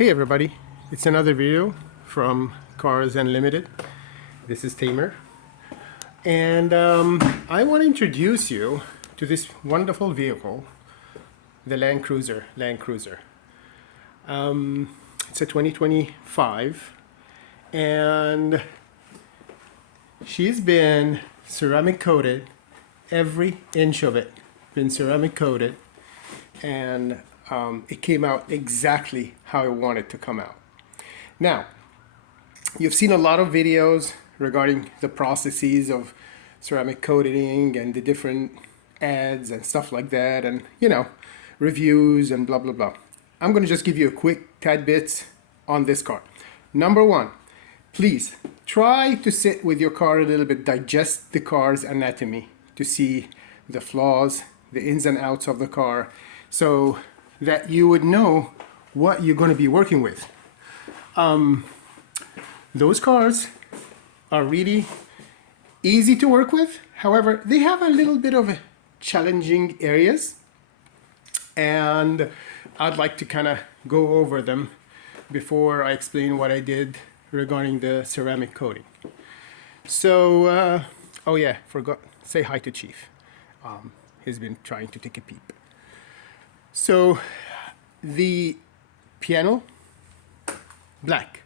Hey everybody, it's another video from Cars Unlimited. This is Tamer, and I want to introduce you to this wonderful vehicle, the Land Cruiser. It's a 2025, and she's been ceramic coated, every inch of it been ceramic coated, and it came out exactly how I wanted to come out. Now, you've seen a lot of videos regarding the processes of ceramic coating and the different ads and stuff like that, and reviews and blah blah blah. I'm going to just give you a quick tad bits on this car. Number one, please try to sit with your car a little bit, digest the car's anatomy to see the flaws, the ins and outs of the car, so that you would know what you're going to be working with. Those cars are really easy to work with. However, they have a little bit of challenging areas, and I'd like to kind of go over them before I explain what I did regarding the ceramic coating. So, oh yeah, forgot, say hi to Chief. He's been trying to take a peep. So the piano black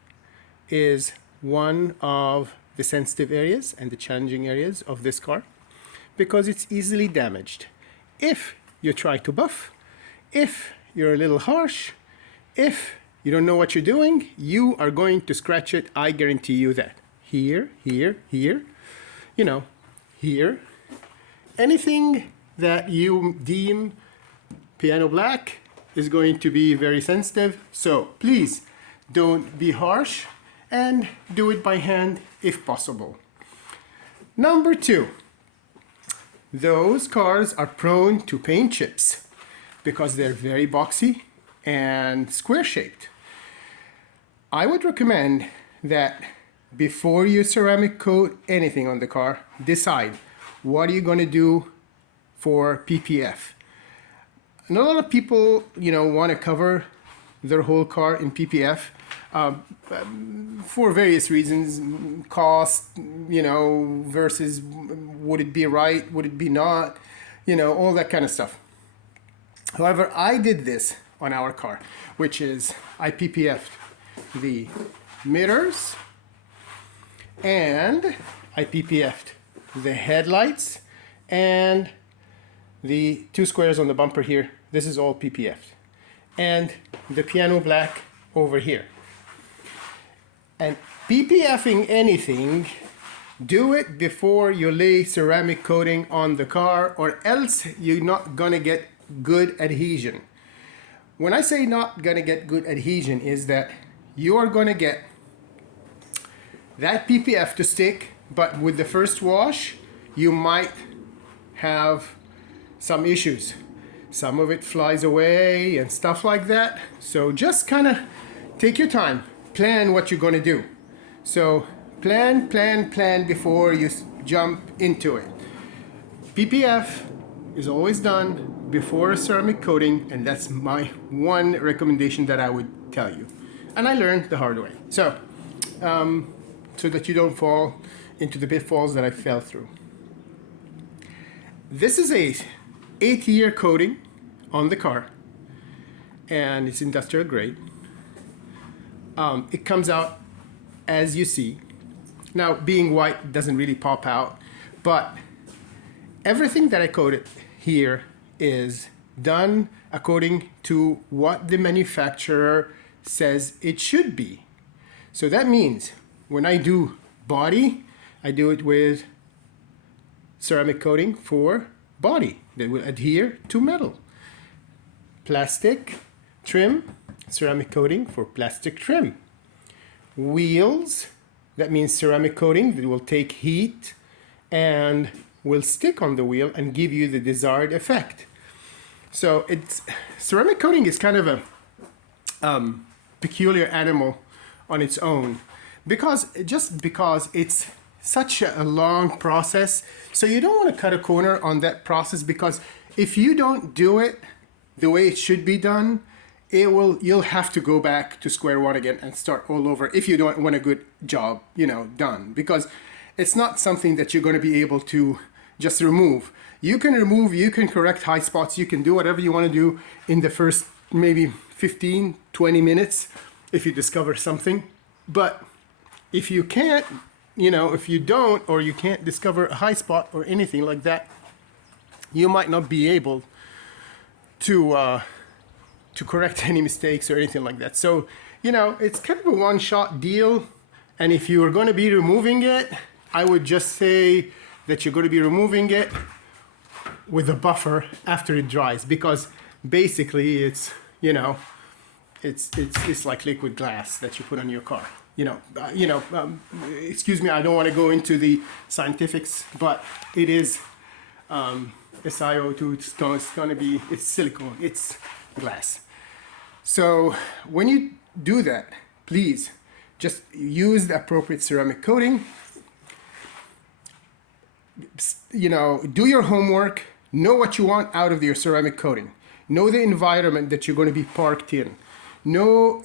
is one of the sensitive areas and the challenging areas of this car because it's easily damaged. If you try to buff, if you're a little harsh, if you don't know what you're doing, you are going to scratch it. I guarantee you that. Here, here, here, here. Anything that you deem piano black is going to be very sensitive, so please don't be harsh and do it by hand if possible. Number two, those cars are prone to paint chips because they're very boxy and square shaped. I would recommend that before you ceramic coat anything on the car, decide what are you going to do for PPF. And a lot of people, want to cover their whole car in PPF for various reasons, cost, versus would it be right, would it be not, all that kind of stuff. However, I did this on our car, which is I PPF'd the mirrors and I PPF'd the headlights and the two squares on the bumper here. This is all PPF'd. And the piano black over here. And PPFing anything, do it before you lay ceramic coating on the car, or else you're not gonna get good adhesion. When I say not gonna get good adhesion, is that you are gonna get that PPF to stick, but with the first wash, you might have some issues. Some of it flies away and stuff like that. So just kind of take your time, plan what you're going to do. So plan before you jump into it. PPF is always done before a ceramic coating, and that's my one recommendation that I would tell you. And I learned the hard way. So, so that you don't fall into the pitfalls that I fell through. This is a 8-year coating on the car, and it's industrial grade. It comes out as you see. Now, being white doesn't really pop out, but everything that I coated here is done according to what the manufacturer says it should be. So that means when I do body, I do it with ceramic coating for body that will adhere to metal. Plastic trim, ceramic coating for plastic trim. Wheels, that means ceramic coating that will take heat and will stick on the wheel and give you the desired effect. So ceramic coating is kind of a peculiar animal on its own because it's such a long process. So you don't want to cut a corner on that process, because if you don't do it the way it should be done, you'll have to go back to square one again and start all over if you don't want a good job, done, because it's not something that you're going to be able to just remove. You can correct high spots, you can do whatever you want to do in the first maybe 15-20 minutes if you discover something. But if you can't, if you don't, or you can't discover a high spot or anything like that, you might not be able to correct any mistakes or anything like that. So, it's kind of a one-shot deal. And if you are going to be removing it, I would just say that you're going to be removing it with a buffer after it dries, because basically it's like liquid glass that you put on your car. Excuse me, I don't want to go into the scientifics, but it is SiO2. It's silicone, it's glass. So when you do that, please just use the appropriate ceramic coating. Do your homework, know what you want out of your ceramic coating, know the environment that you're going to be parked in, know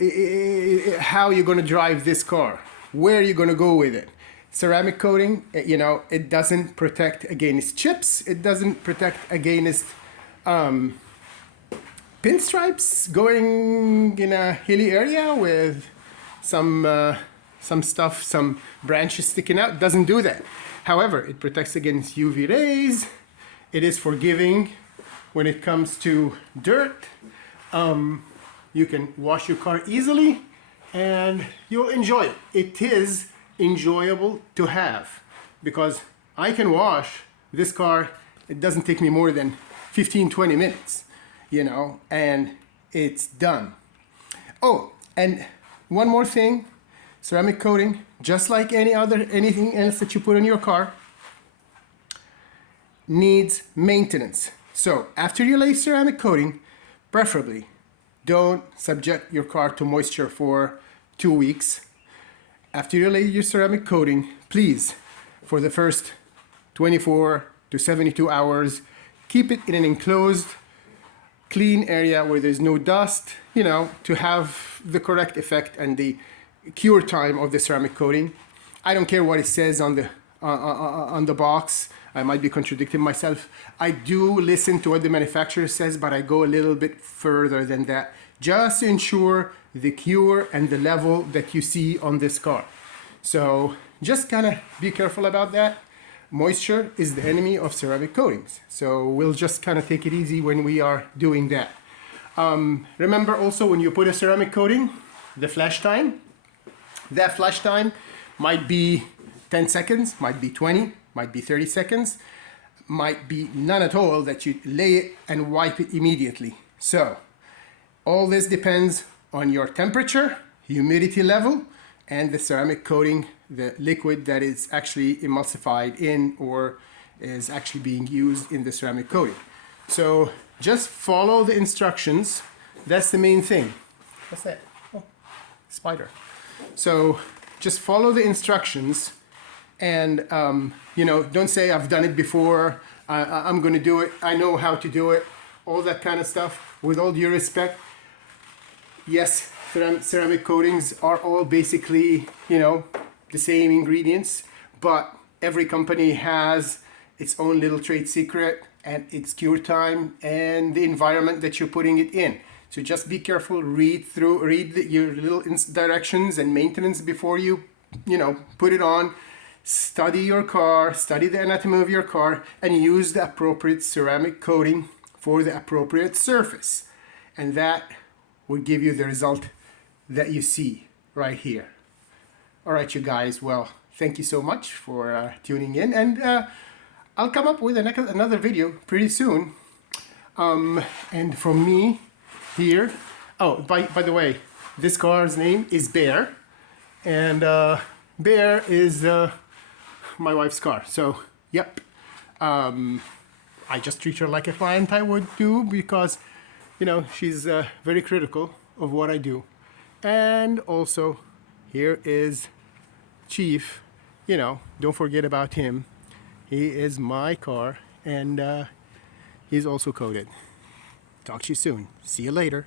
how you're going to drive this car, where you're going to go with it. Ceramic coating, it doesn't protect against chips, it doesn't protect against pinstripes going in a hilly area with some branches sticking out. It doesn't do that. However, it protects against UV rays. It is forgiving when it comes to dirt. You can wash your car easily and you'll enjoy it. It is enjoyable to have, because I can wash this car. It doesn't take me more than 15-20 minutes, and it's done. Oh, and one more thing, ceramic coating, just like anything else that you put on your car, needs maintenance. So after you lay ceramic coating, preferably don't subject your car to moisture for 2 weeks. After you lay your ceramic coating, please, for the first 24 to 72 hours, keep it in an enclosed, clean area where there's no dust, to have the correct effect and the cure time of the ceramic coating. I don't care what it says on the box. I might be contradicting myself. I do listen to what the manufacturer says, but I go a little bit further than that, just to ensure the cure and the level that you see on this car. So just kind of be careful about that. Moisture is the enemy of ceramic coatings. So we'll just kind of take it easy when we are doing that. Remember also, when you put a ceramic coating, the flash time. That flash time might be 10 seconds, might be 20, might be 30 seconds, might be none at all, that you lay it and wipe it immediately. So all this depends on your temperature, humidity level, and the ceramic coating, the liquid that is actually emulsified in or is actually being used in the ceramic coating. So just follow the instructions. That's the main thing. What's that? Oh, spider. So just follow the instructions, and don't say I've done it before, I'm going to do it, I know how to do it, all that kind of stuff. With all due respect, yes, ceramic coatings are all basically, the same ingredients, but every company has its own little trade secret and its cure time and the environment that you're putting it in. So just be careful, read your little directions and maintenance before you, put it on. Study your car, study the anatomy of your car, and use the appropriate ceramic coating for the appropriate surface. And that will give you the result that you see right here. All right, you guys, well, thank you so much for tuning in, and I'll come up with another video pretty soon. And from me here, oh, by the way, this car's name is Bear, and Bear is my wife's car. So, yep, I just treat her like a client I would do, because, she's very critical of what I do. And also, here is Chief. Don't forget about him. He is my car, and he's also coated. Talk to you soon. See you later.